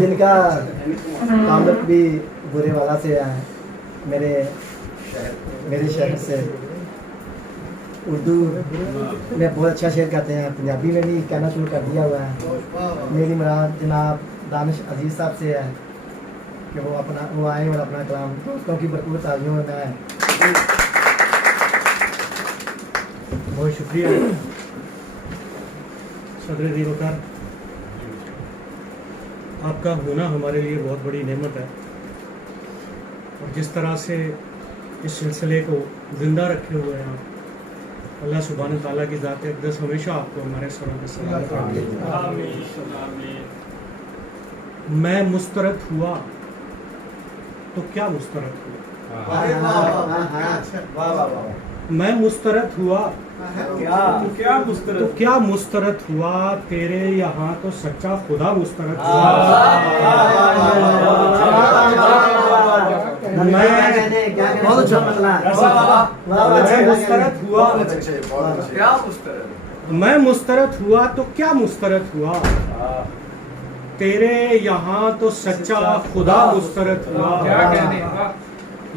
जिनका ताल्लुक भी बुरे वाला से है, मेरे शहर से उर्दू में बहुत अच्छा शेर कहते हैं, पंजाबी में भी कहना शुरू कर दिया हुआ है। मेरी मुराद जनाब दानिश अजीज़ साहब से है कि वो आए और अपना कलाम दोस्तों की भरपूर तालियों में है। बहुत शुक्रिया सदर दीवकार, आपका होना हमारे लिए बहुत बड़ी नेमत है और जिस तरह से इस सिलसिले को ज़िंदा रखे हुए हैं आप, अल्लाह सुब्हान ताला की ज़ात अक़दस हमेशा आपको हमारे सरों पे सलामत रखे। मैं मुस्तरद हुआ तो क्या मुस्तरद हुआ, मैं मुस्तरद हुआ तो क्या मुस्तरद हुआ, तेरे यहाँ तो सच्चा खुदा मुस्तरद हुआ। मैं मुस्तरद हुआ तो क्या मुस्तरद हुआ, तेरे यहाँ तो सच्चा खुदा मुस्तरद हुआ।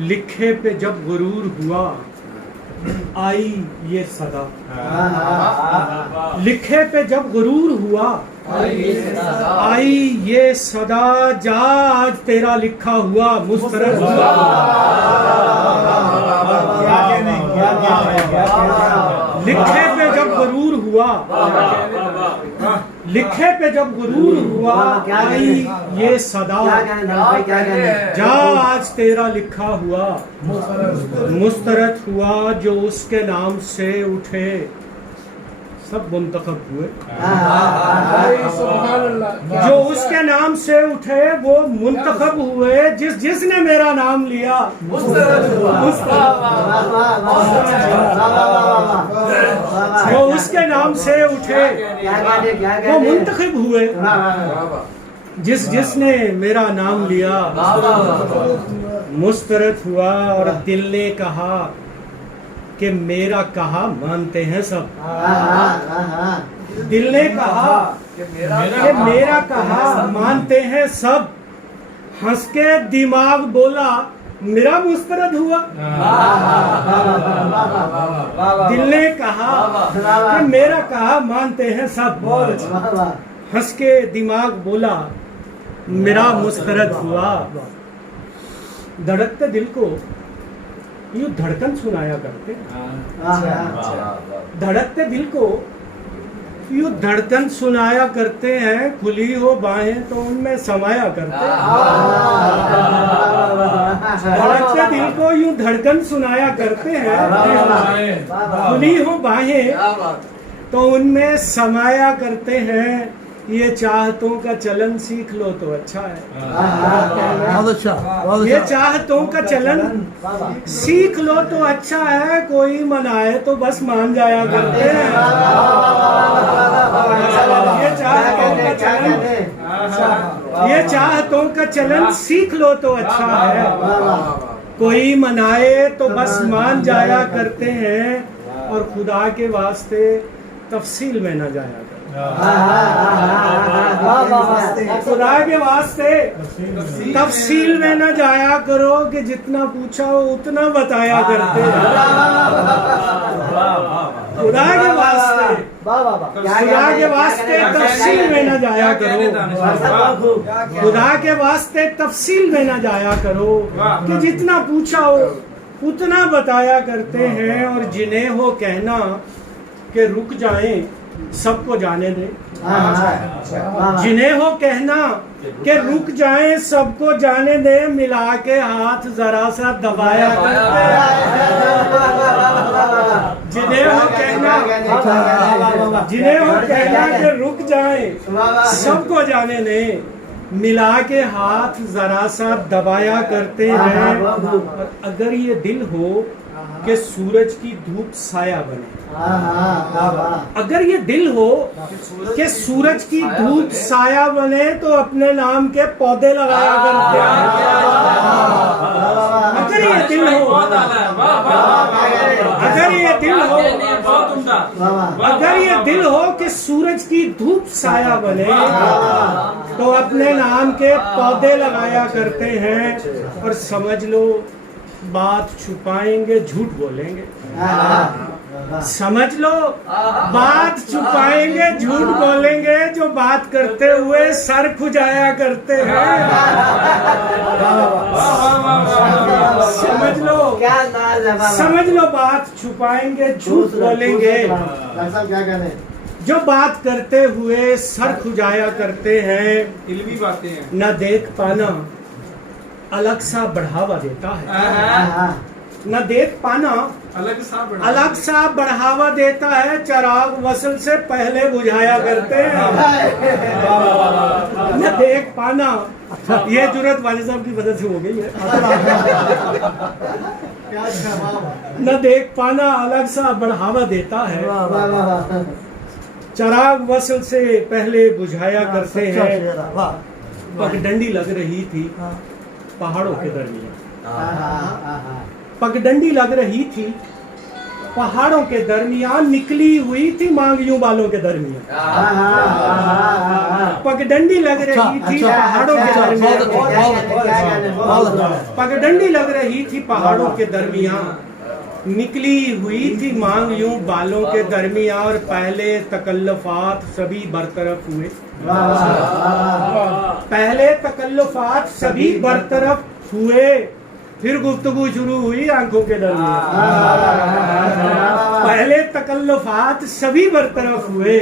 लिखे पे जब गुरूर हुआ आई ये सदा, लिखे पे जब गुरूर हुआ आई ये सदा, जा आज तेरा लिखा हुआ मुस्तरद हुआ। लिखे पे जब गुरूर हुआ, लिखे पे जब गुरूर हुआ आई ये सदा, जा आज तेरा लिखा हुआ मुस्तरद हुआ। जो उसके नाम से उठे सब मुंतखब हुए, जो उसके नाम से उठे वो मुंतखब हुए। जिसने मेरा नाम लिया जो उसके नाम से उठे वो मुंतखब हुए। जिसने मेरा नाम लिया मुस्तरद हुआ। और दिल ने कहा कि मेरा कहा मानते हैं सब, दिल ने कहा कि मेरा कहा मानते हैं सब। हंस के दिमाग बोला मेरा मुस्तरद हुआ। दिल ने कहा कि मेरा कहा मानते हैं सब, हंस के दिमाग बोला मेरा मुस्तरद हुआ। धड़कते दिल को यूं धड़कन सुनाया करते, धड़कते दिल को यूं धड़कन सुनाया करते हैं। खुली हो बाहें तो उनमें समाया करते हैं। धड़कते दिल को यूं धड़कन सुनाया करते हैं। खुली हो बाहें तो उनमें समाया करते हैं। ये चाहतों का चलन सीख लो तो अच्छा है, ये चाहतों का चलन सीख लो तो अच्छा है। कोई मनाए तो बस मान जाया करते हैं। ये चाहतों का चलन सीख लो तो अच्छा है। कोई मनाए तो बस मान जाया करते हैं। और खुदा के वास्ते तफसील में न जाया करते, खुदा के वास्ते तफसील में न जाया करो कि जितना पूछा हो उतना बताया करते हैं। खुदा के वास्ते तफसील में न जाया करो, खुदा के वास्ते तफसील में न जाया करो कि जितना पूछा हो उतना बताया करते हैं। और जिन्हें हो कहना कि रुक जाएं सबको जाने दे, जिन्हें हो कहना कि रुक जाएं सबको जाने दे, मिला के हाथ जरा सा दबाया करते हैं। जिन्हें हो कहना कि रुक जाएं सबको जाने दे, मिला के हाथ जरा सा दबाया करते हैं। और अगर ये दिल हो कि सूरज की धूप साया बने। वाह वाह अगर ये दिल हो कि सूरज की धूप साया बने तो अपने नाम के पौधे लगाया करते हैं। अगर ये दिल हो, अगर ये दिल हो, अगर ये दिल हो कि सूरज की धूप साया बने तो अपने नाम के पौधे लगाया करते हैं। और समझ लो बात छुपाएंगे झूठ बोलेंगे। समझ लो बात छुपाएंगे झूठ बोलेंगे, जो बात करते हुए सर खुजाया करते हैं। समझ लो, क्या अंदाज है बाबा। समझ लो बात छुपाएंगे झूठ बोलेंगे, डॉक्टर साहब क्या कह रहे हैं? जो बात करते हुए सर खुजाया करते हैं। इल्मी बातें हैं। न देख पाना अलग सा बढ़ावा देता है, न देख पाना अलग सा बढ़ावा देता है। चिराग वसल से पहले बुझाया करते हैं। न देख पाना, ये जुर्रत वाले साहब की वजह से हो गई है। न देख पाना अलग सा बढ़ावा देता है। चिराग वसल से पहले बुझाया करते हैं। पगडंडी लग रही थी पहाड़ों के दरमियान, पगडंडी लग रही थी पहाड़ों के दरमियान, निकली हुई थी मांगियों बालों के दरमियान। पगडंडी लग रही थी पहाड़ों के दरमियान, पगडंडी लग रही थी पहाड़ों के दरमियान, निकली हुई थी मांग यूं बालों के दरमियान। और पहले तकल्लुफात सभी बरतरफ हुए, पहले तकल्लुफात सभी बरतरफ हुए, फिर गुफ्तगू शुरू हुई आंखों के दरमियान। पहले तकल्लुफात सभी बरतरफ हुए,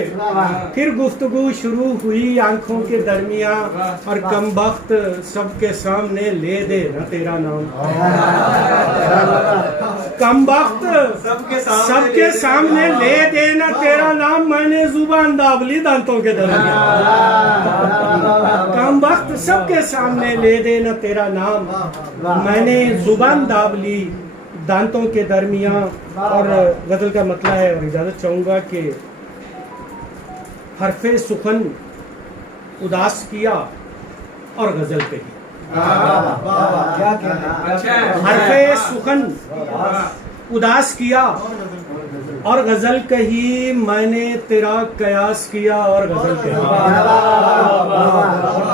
फिर गुफ्तगू शुरू हुई आंखों के दरमियान। और कमबख्त सबके सामने ले दे न तेरा नाम, कमबख्त सबके सामने ले दे न तेरा नाम। मैंने जुबान दाबली दांतों के दरमियान, कमबख्त सबके सामने ले दे न तेरा नाम। मैंने जुबान दाबली दांतों के दरमियान। और गजल का मतलब है, और इजाजत चाहूंगा कि हरफे सुखन उदास किया और गजल कही। हरफे सुखन उदास किया और गजल कही, मैंने तेरा कयास किया और गजल कही।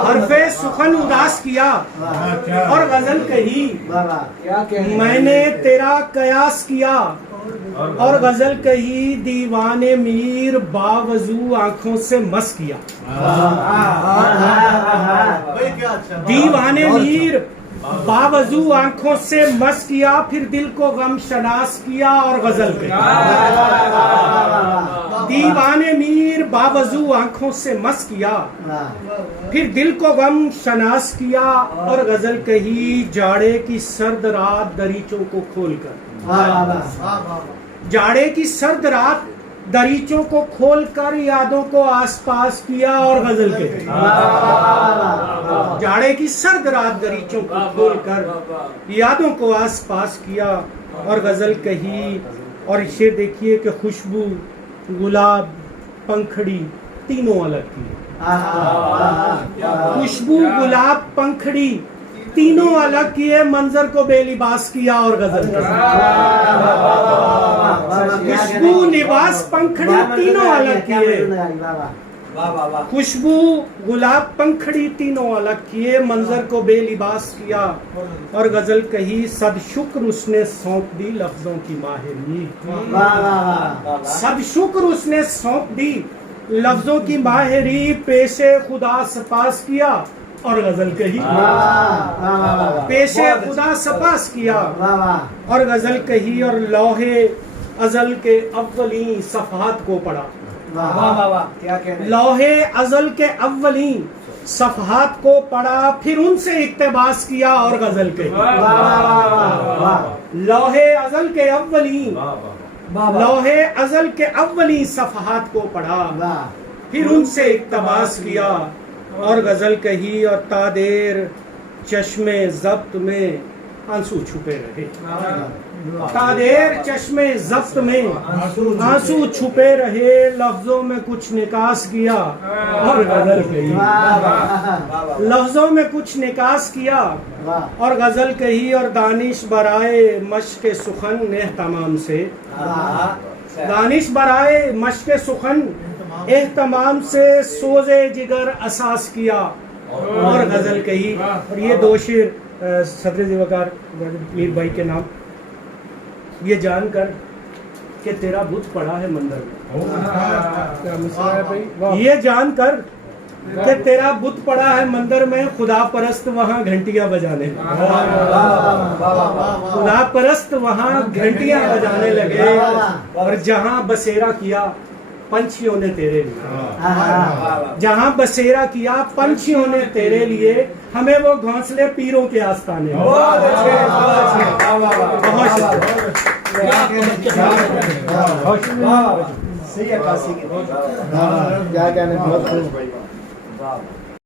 हरफे सुखन उदास किया और गजल कही, मैंने तेरा कयास किया और गजल कही। दीवाने मीर बावजू आंखों से मस किया, दीवाने मीर बावजू आंखों से मस किया, फिर दिल को गम शनास किया और गजल कही। दीवाने मीर बावजू आंखों से मस किया, फिर दिल को गम शनास किया और गजल कही। जाड़े की सर्द रात दरीचों को खोलकर, जाड़े की सर्द रात दरीचों को खोलकर यादों को आसपास किया और गजल कही। जाड़े की सर्द रात दरीचों को खोलकर यादों को आसपास किया और गजल कही। और शेर देखिए कि खुशबू गुलाब पंखड़ी तीनों अलग की, खुशबू गुलाब पंखड़ी तीनों अलग किए, मंजर को बेलिबास किया और गजल खुशबू लिबास पंखड़ी तीनों अलग किए, खुशबू गुलाब पंखड़ी तीनों अलग किए, मंजर को बेलिबास किया और गजल कही। सद शुक्र उसने सौंप दी लफ्जों की माहिरी, सद शुक्र उसने सौंप दी लफ्जों की माहिरी, पेशे खुदा सपास किया और गजल कही। पेशे खुदा सपास किया और गजल कही। और लौहे अजल के अव्वली सफहात को पढ़ा, लौहे अजल के अव्वली सफहात को पढ़ा, फिर उनसे इक्तबास किया और गजल कही। लौहे अजल के अव्वली, लौहे अजल के अव्वली सफहात को पढ़ा, फिर उनसे इक्तबास किया और गजल कही। और तादेर चश्मे जब्त में आंसू छुपे रहे, तादेर चश्मे जब्त में आंसू छुपे रहे, लफ्जों में कुछ निकास किया और गजल कही। लफ्जों में कुछ निकास किया और गजल कही, और दानिश बराए मश्क सुखन एहतमाम से, दानिश बराए मश्क सुखन एहतमाम से सोजे जिगर असास किया और गजल कही। और ये दो शेर सदर ज़िवकार मीर भाई के नाम। ये जानकर कि तेरा बुत पड़ा है मंदिर में, ये जानकर कि तेरा बुत पड़ा है मंदिर में, खुदा परस्त वहाँ घंटियां बजाने, खुदा परस्त वहाँ घंटियां बजाने लगे। और जहाँ बसेरा किया पंछियों ने तेरे लिए, जहाँ बसेरा किया पंछियों ने तेरे लिए, हमें वो घोंसले पीरों के आस्थाने। सही अक्कासी क्या कहने बहुत खूब।